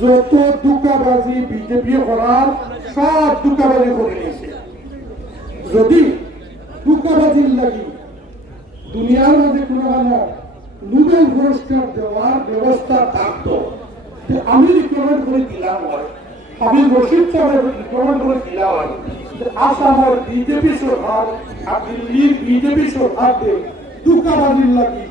যত দুকাবাজি বিজেপি করার সব দুকাবাজি করে যদি দুকাবাজির লাগি দুনিয়ার মাঝে কোনো নোবেল পুরস্কার দেওয়ার ব্যবস্থা থাকতো আমি রিকমেন্ড করে দিলাম হয়। আমি রশিদ সাহেব রিকমেন্ড করে দিলাম হয়। আসামের বিজেপি সরকার দিল্লির বিজেপি সরকারকে দুকাবাজির লাগি